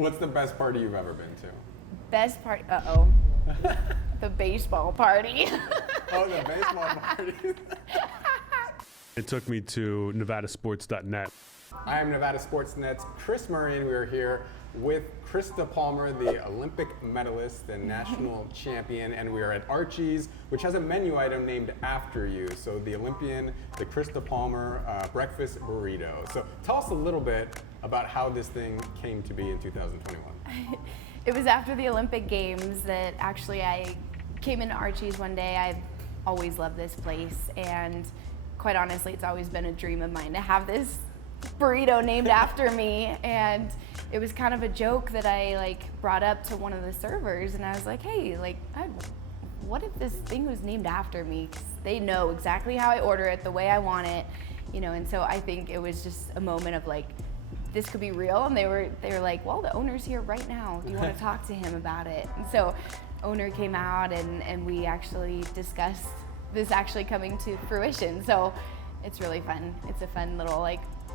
What's the best party you've ever been to? Best party, the baseball party. Oh, the baseball party. It took me to nevadasports.net. I am Nevada Sportsnet's Chris Murray, and we are here with Krysta Palmer, the Olympic medalist and national champion, and we are at Archie's, which has a menu item named after you. So the Olympian, the Krysta Palmer breakfast burrito. So tell us a little bit about how this thing came to be in 2021. It was after the Olympic Games that actually I came into Archie's one day. I've always loved this place, and quite honestly, it's always been a dream of mine to have this burrito named after me. And it was kind of a joke that I brought up to one of the servers, and I was like, hey, what if this thing was named after me? 'Cause they know exactly how I order it, the way I want it, and so I think it was just a moment of this could be real. And they were like, well, the owner's here right now. Do you want to talk to him about it? And so owner came out, and we actually discussed this actually coming to fruition. So it's really fun. It's a fun little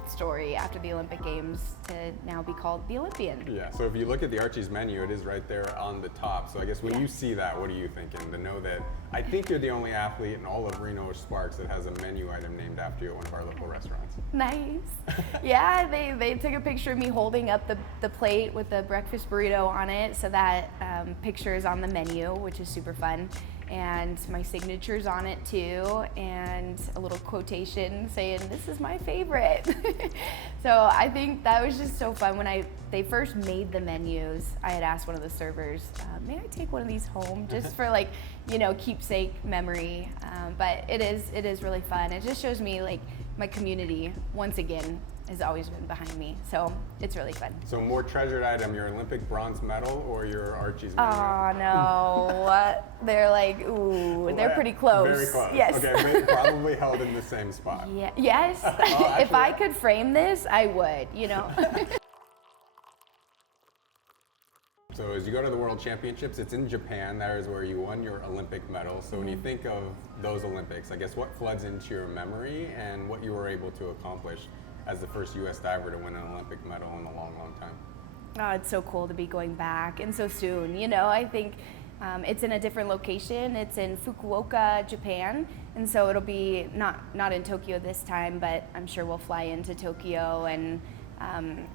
story after the Olympic Games to now be called the Olympian. Yeah, so if you look at the Archie's menu, it is right there on the top. So I guess when you see that, what are you thinking? To know that I think you're the only athlete in all of Reno or Sparks that has a menu item named after you at one of our local restaurants. Nice. Yeah, they took a picture of me holding up the plate with the breakfast burrito on it, so that picture is on the menu, which is super fun. And my signature's on it too, and a little quotation saying, "This is my favorite." So I think that was just so fun. When they first made the menus, I had asked one of the servers, "May I take one of these home, just for keepsake memory?" But it is really fun. It just shows me my community once again has always been behind me, so it's really fun. So more treasured item, your Olympic bronze medal or your Archie's menu? Oh no, they're ooh, they're pretty close. Very close. Yes. Okay, probably held in the same spot. Yeah. Yes. Actually, if I could frame this, I would. So as you go to the World Championships, it's in Japan. That is where you won your Olympic medal. So when you think of those Olympics, I guess what floods into your memory and what you were able to accomplish as the first U.S. diver to win an Olympic medal in a long, long time? Oh, it's so cool to be going back, and so soon. I think it's in a different location. It's in Fukuoka, Japan, and so it'll be not in Tokyo this time, but I'm sure we'll fly into Tokyo and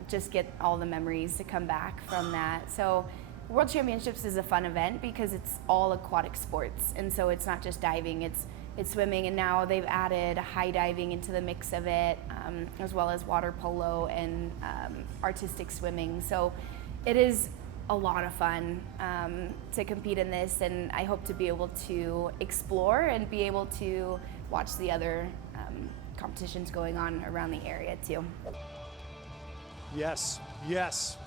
just get all the memories to come back from that. So World Championships is a fun event because it's all aquatic sports, and so it's not just diving, it's swimming, and now they've added high diving into the mix of it, as well as water polo and artistic swimming. So it is a lot of fun to compete in this, and I hope to be able to explore and be able to watch the other competitions going on around the area too. Yes, yes.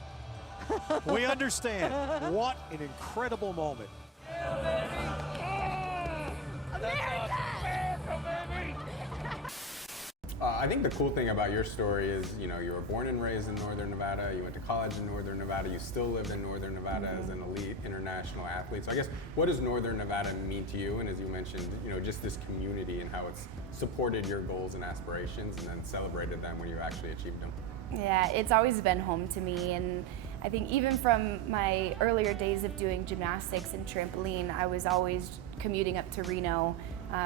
We understand. What an incredible moment. I think the cool thing about your story is, you were born and raised in Northern Nevada, you went to college in Northern Nevada, you still live in Northern Nevada as an elite international athlete. So I guess, what does Northern Nevada mean to you? And as you mentioned, just this community and how it's supported your goals and aspirations and then celebrated them when you actually achieved them. Yeah, it's always been home to me, and I think even from my earlier days of doing gymnastics and trampoline, I was always commuting up to Reno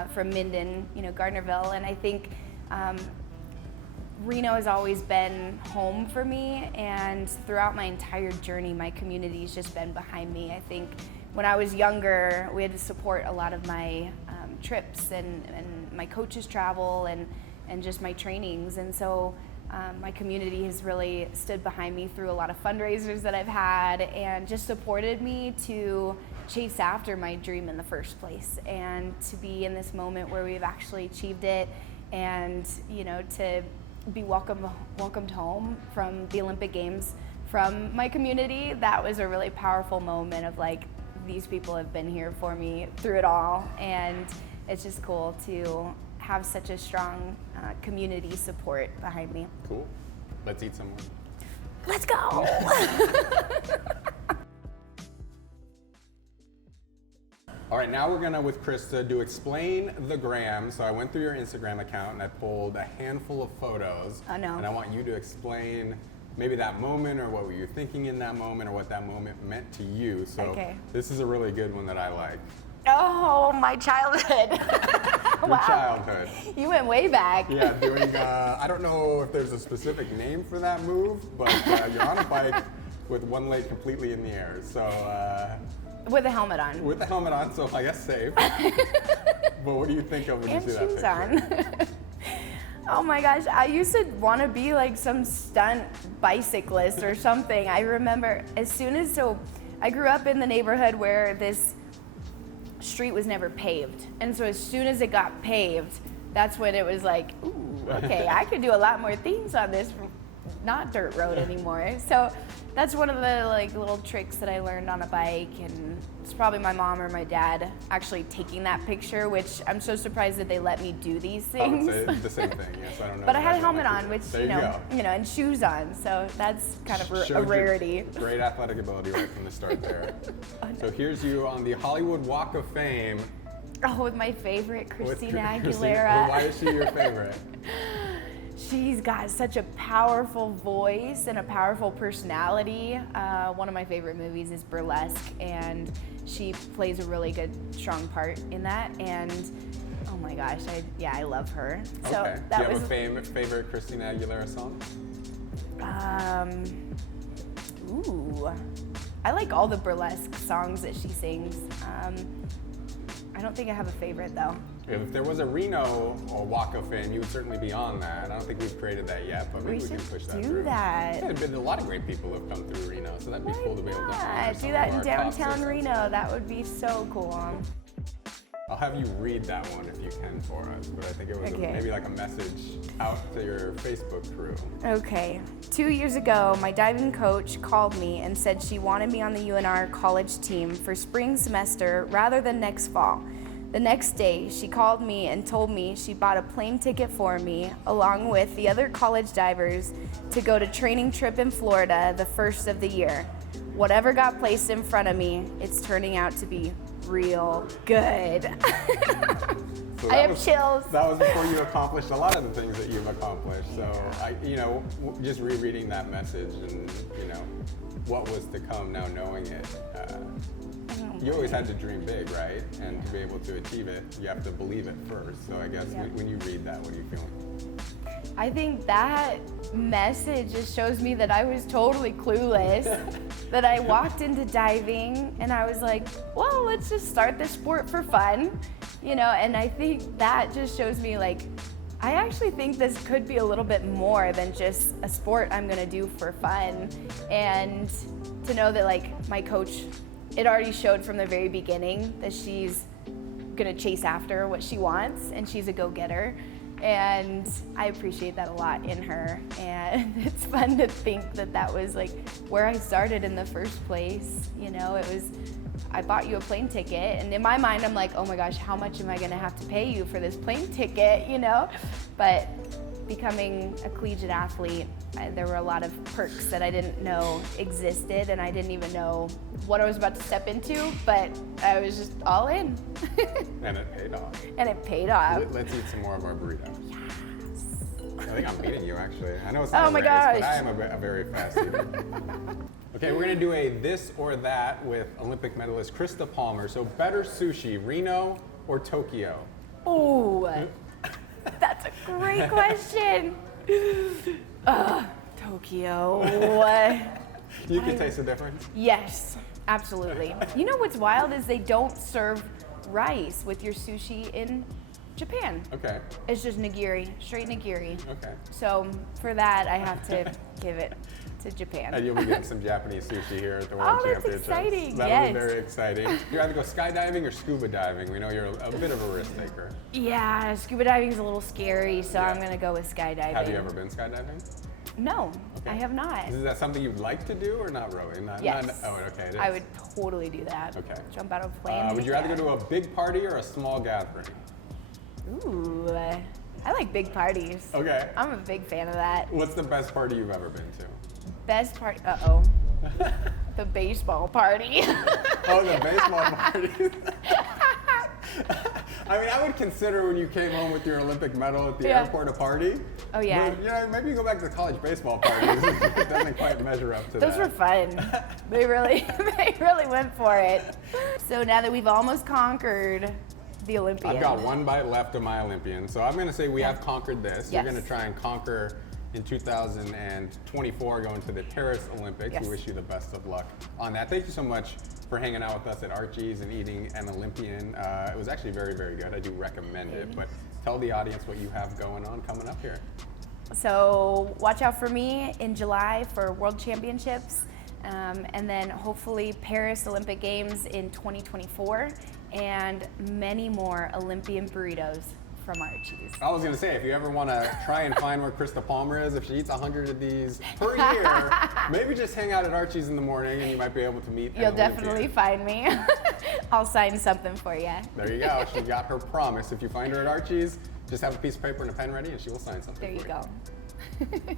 from Minden, Gardnerville, and I think Reno has always been home for me, and throughout my entire journey, my community's just been behind me. I think when I was younger, we had to support a lot of my trips and my coaches' travel and just my trainings, and so my community has really stood behind me through a lot of fundraisers that I've had and just supported me to chase after my dream in the first place, and to be in this moment where we've actually achieved it, and to be welcomed home from the Olympic Games from my community. That was a really powerful moment of these people have been here for me through it all, and it's just cool to have such a strong community support behind me. Cool. Let's eat some more. Let's go. All right, now we're gonna, with Krista, do Explain the Gram. So I went through your Instagram account and I pulled a handful of photos. Oh no. And I want you to explain maybe that moment or what were you thinking in that moment or what that moment meant to you. So Okay. this is a really good one that I like. Oh, my childhood. Your childhood. You went way back. Yeah, doing, I don't know if there's a specific name for that move, but you're on a bike with one leg completely in the air. So, With a helmet on. with the helmet on, so I guess safe. But what do you think of when And you see that shoes picture? on. Oh my gosh, I used to want to be like some stunt bicyclist or something. I remember I grew up in the neighborhood where this street was never paved. And so as soon as it got paved, that's when it was like, ooh, okay, I could do a lot more things on this not dirt road anymore. So that's one of the like little tricks that I learned on a bike, and it's probably my mom or my dad actually taking that picture, which I'm so surprised that they let me do these I would things. say the same thing, yes, I don't know. But I had a if helmet like on, it. which There you go. and shoes on, so that's kind of Showed a your rarity. Great athletic ability right from the start there. So here's you on the Hollywood Walk of Fame. Oh, with my favorite, with Christina Christina. Aguilera. Well, why is she your favorite? She's got such a powerful voice and a powerful personality. One of my favorite movies is Burlesque, and she plays a really good, strong part in that. And oh my gosh, I love her. So Okay. that Do you was have a favorite Christina Aguilera song? I like all the burlesque songs that she sings. I don't think I have a favorite though. If there was a Reno or Walk of Fame, you would certainly be on that. I don't think we've created that yet, but maybe we can should push that do through. that. Yeah, there's been a lot of great people who have come through Reno, so that'd be cool to be able to honor some Do of that in our top downtown citizens. Reno. That would be so cool. I'll have you read that one if you can for us, but I think it was Okay. maybe like a message out to your Facebook crew. Okay. 2 years ago, my diving coach called me and said she wanted me on the UNR college team for spring semester rather than next fall. The next day, she called me and told me she bought a plane ticket for me, along with the other college divers, to go to training trip in Florida the first of the year. Whatever got placed in front of me, it's turning out to be real good. So I that have was- chills. That was before you accomplished a lot of the things that you've accomplished. So, just rereading that message and, what was to come now knowing it, you always had to dream big, right? And to be able to achieve it, you have to believe it first. So I guess Yeah. when you read that, what are you feeling? I think that message just shows me that I was totally clueless, that I walked into diving and I was like, well, let's just start this sport for fun, and I think that just shows me like, I actually think this could be a little bit more than just a sport I'm gonna do for fun. And to know that like my coach, it already showed from the very beginning that she's gonna chase after what she wants and she's a go-getter. And I appreciate that a lot in her, and it's fun to think that that was like where I started in the first place. I bought you a plane ticket, and in my mind I'm like, oh my gosh, how much am I gonna have to pay you for this plane ticket, But becoming a collegiate athlete, there were a lot of perks that I didn't know existed, and I didn't even know what I was about to step into, but I was just all in. And it paid off. And it paid off. Let's eat some more of our burrito. I think I'm beating you, actually. I know it's not Oh a my race, but gosh. I am a very fast eater. Okay, we're gonna do a this or that with Olympic medalist Krysta Palmer. So better sushi, Reno or Tokyo? Ooh, that's a great question. Tokyo. You can taste the difference. Yes, absolutely. You know what's wild is they don't serve rice with your sushi in Japan. Okay, It's just nigiri, straight nigiri. okay. So for that, I have to give it to Japan. And you'll be getting some Japanese sushi here at the World Oh, that's Championships. exciting, That'll yes. be very exciting. You either go skydiving or scuba diving. We know you're a bit of a risk taker. Yeah, scuba diving is a little scary, so Yeah. I'm gonna go with skydiving. Have you ever been skydiving? No, I have not. Is that something you'd like to do or not really? Yes. Oh, okay. It is. I would totally do that. Okay. Jump out of a plane. Would you rather go to a big party or a small gathering? Ooh, I like big parties. Okay. I'm a big fan of that. What's the best party you've ever been to? Best party, the baseball party. Oh, the baseball party. I mean, I would consider when you came home with your Olympic medal at the Yeah. airport a party, Oh yeah. But, you know, maybe you go back to the college baseball parties. It doesn't quite measure up to Those that. were fun. They really went for it. So now that we've almost conquered the Olympian. I've got one bite left of my Olympian, so I'm going to say we have conquered this. Yes. We're going to try and conquer in 2024, going to the Paris Olympics. Yes. We wish you the best of luck on that. Thank you so much for hanging out with us at Archie's and eating an Olympian. It was actually very, very good. I do recommend it, but tell the audience what you have going on coming up here. So watch out for me in July for World Championships, and then hopefully Paris Olympic Games in 2024, and many more Olympian burritos from Archie's. I was gonna say, if you ever wanna try and find where Krysta Palmer is, if she eats 100 of these per year, maybe just hang out at Archie's in the morning and you might be able to meet an You'll Olympian. definitely find me. I'll sign something for you. There you go, she got her promise. If you find her at Archie's, just have a piece of paper and a pen ready and she will sign something There for you go.